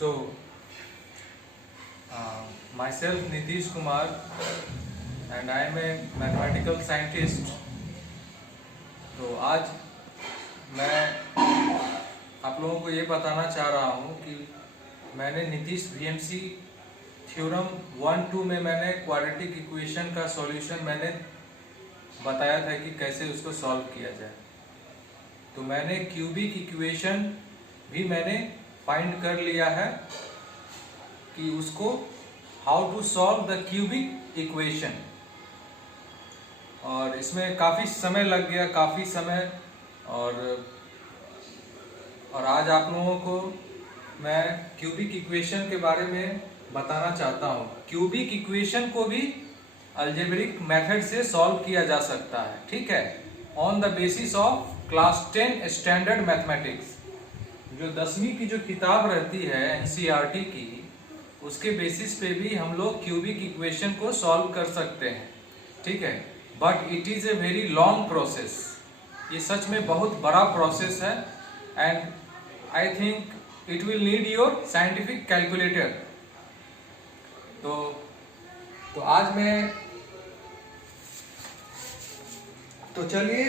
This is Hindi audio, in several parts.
So, myself Nitish Kumar, and I am a mathematical scientist. तो आज मैं आप लोगों को ये बताना चाह रहा हूँ कि मैंने नीतीश VMC थ्योरम 1-2 में मैंने क्वाड्रेटिक इक्वेशन का सॉल्यूशन मैंने बताया था कि कैसे उसको सॉल्व किया जाए। तो मैंने क्यूबिक इक्वेशन भी मैंने फाइंड कर लिया है कि उसको how to solve the cubic equation, और इसमें काफ़ी समय लग गया, काफ़ी समय। और आज आप लोगों को मैं क्यूबिक इक्वेशन के बारे में बताना चाहता हूँ। क्यूबिक इक्वेशन को भी अलजेब्रिक मेथड से सॉल्व किया जा सकता है, ठीक है, on the basis of class 10 standard mathematics. जो 10वीं की जो किताब रहती है NCERT की, उसके बेसिस पे भी हम लोग क्यूबिक इक्वेशन को सॉल्व कर सकते हैं, ठीक है। But it is a very long process. ये सच में बहुत बड़ा प्रोसेस है, and I think it will need your scientific calculator. तो आज तो चलिए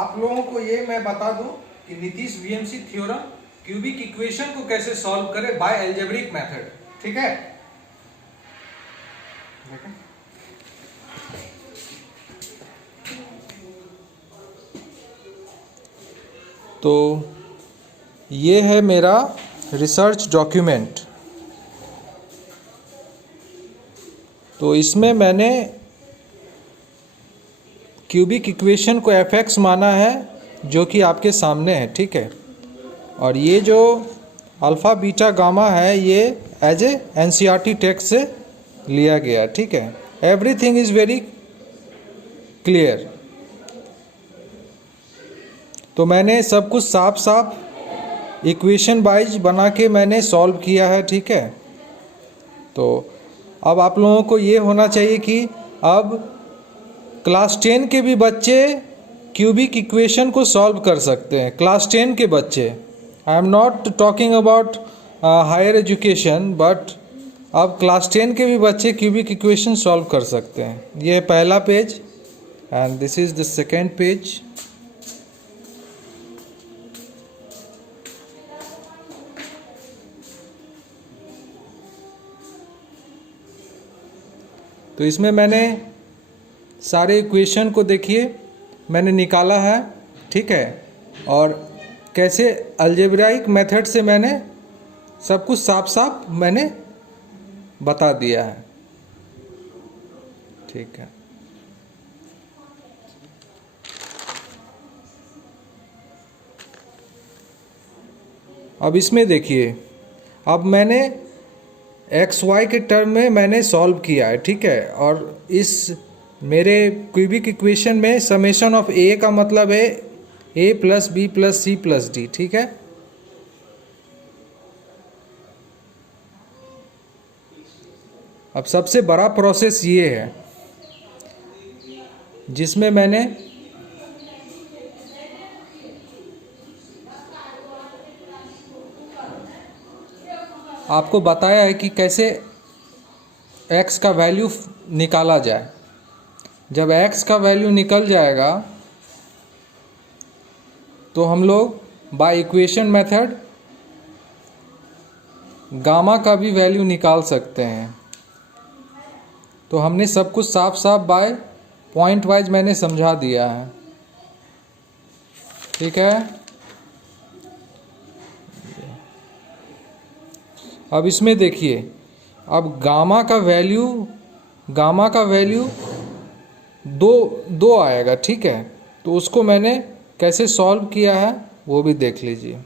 आप लोगों को ये मैं बता दूं कि Nitish VMC theorem cubic equation को कैसे सॉल्व करे बाय अलजेब्रिक मेथड, ठीक है। तो ये है मेरा रिसर्च डॉक्यूमेंट। तो इसमें मैंने क्यूबिक इक्वेशन को fx माना है, जो कि आपके सामने है, ठीक है। और ये जो अल्फ़ा बीटा गामा है, ये एज ए NCERT टेक्स्ट से लिया गया, ठीक है। Everything is very clear. तो मैंने सब कुछ साफ साफ इक्वेशन वाइज बना के मैंने सॉल्व किया है, ठीक है। तो अब आप लोगों को ये होना चाहिए कि अब क्लास 10 के भी बच्चे क्यूबिक इक्वेशन को सॉल्व कर सकते हैं। क्लास 10 के बच्चे, I am not talking about higher education, but अब क्लास 10 के भी बच्चे क्यूबिक इक्वेशन सॉल्व कर सकते हैं। ये पहला page and this is the second page. तो इसमें मैंने सारे इक्वेशन को देखिए मैंने निकाला है, ठीक है। और कैसे अलजेब्राइक मेथड से मैंने सब कुछ साफ साफ मैंने बता दिया है, ठीक है। अब इसमें देखिए, अब मैंने XY के टर्म में मैंने सॉल्व किया है, ठीक है। और इस मेरे क्यूबिक इक्वेशन में समेशन ऑफ A का मतलब है A + B + C + D, ठीक है। अब सबसे बड़ा प्रोसेस ये है जिसमें मैंने आपको बताया है कि कैसे x का वैल्यू निकाला जाए। जब x का वैल्यू निकल जाएगा तो हम लोग बाय इक्वेशन मेथड गामा का भी वैल्यू निकाल सकते हैं। तो हमने सब कुछ साफ साफ बाय पॉइंट वाइज मैंने समझा दिया है, ठीक है। अब इसमें देखिए, अब गामा का वैल्यू दो आएगा, ठीक है। तो उसको मैंने कैसे सॉल्व किया है वो भी देख लीजिए।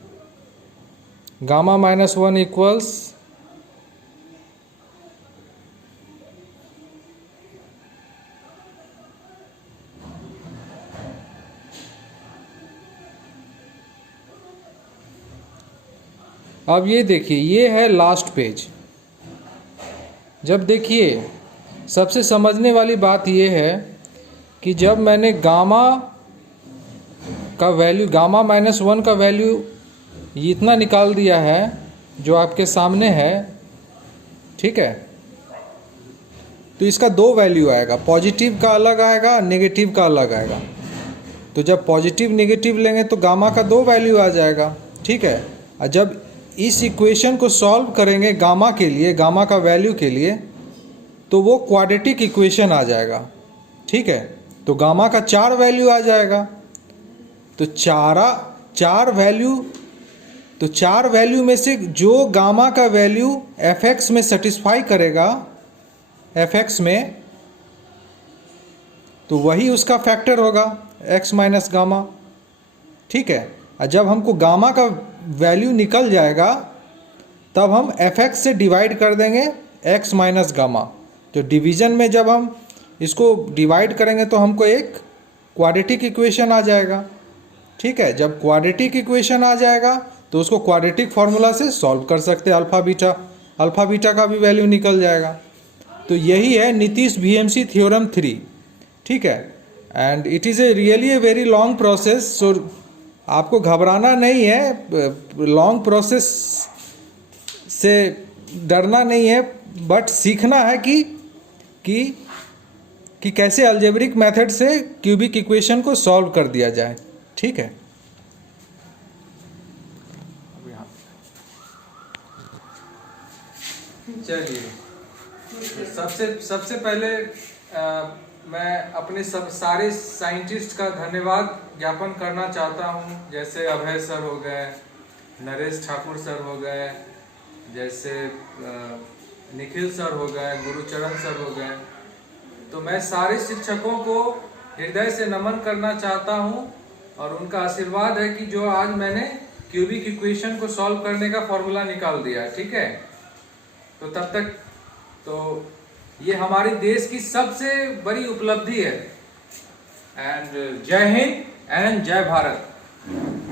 गामा -1 इक्वल्स अब ये देखिए, ये है लास्ट पेज। जब देखिए, सबसे समझने वाली बात ये है कि जब मैंने गामा -1 का वैल्यू इतना निकाल दिया है, जो आपके सामने है, ठीक है, तो इसका दो वैल्यू आएगा, पॉजिटिव का अलग आएगा, नेगेटिव का अलग आएगा। तो जब पॉजिटिव नेगेटिव लेंगे तो गामा का दो वैल्यू आ जाएगा, ठीक है। और जब इस इक्वेशन को सॉल्व करेंगे गामा के लिए, गामा का वैल्यू के लिए, तो वो क्वाड्रेटिक इक्वेशन आ जाएगा, ठीक है। तो गामा का 4 वैल्यू आ जाएगा। तो चार वैल्यू में से जो गामा का वैल्यू fx में सेटिस्फाई करेगा, fx में, तो वही उसका फैक्टर होगा x माइनस गामा, ठीक है। और जब हमको गामा का वैल्यू निकल जाएगा तब हम fx से डिवाइड कर देंगे x माइनस गामा। तो डिवीज़न में जब हम इसको डिवाइड करेंगे तो हमको एक क्वाड्रेटिक इक्वेशन आ जाएगा, ठीक है। जब क्वाड्रेटिक इक्वेशन आ जाएगा तो उसको क्वाड्रेटिक फार्मूला से सॉल्व कर सकते हैं, अल्फ़ा बीटा का भी वैल्यू निकल जाएगा। तो यही है नीतीश VMC थ्योरम 3, ठीक है। And it is really a very long process, so आपको घबराना नहीं है, लॉन्ग प्रोसेस से डरना नहीं है, बट सीखना है कि कैसे अलजेब्रिक मेथड से क्यूबिक इक्वेशन को सॉल्व कर दिया जाए, ठीक है। चलिए, सबसे पहले मैं अपने सारे साइंटिस्ट का धन्यवाद ज्ञापन करना चाहता हूं, जैसे अभय सर हो गए, नरेश ठाकुर सर हो गए, जैसे निखिल सर हो गए, गुरुचरण सर हो गए। तो मैं सारे शिक्षकों को हृदय से नमन करना चाहता हूं और उनका आशीर्वाद है कि जो आज मैंने क्यूबिक इक्वेशन को सॉल्व करने का फॉर्मूला निकाल दिया, ठीक है। तो तब तक तो ये हमारे देश की सबसे बड़ी उपलब्धि है। एंड जय हिंद एंड जय भारत।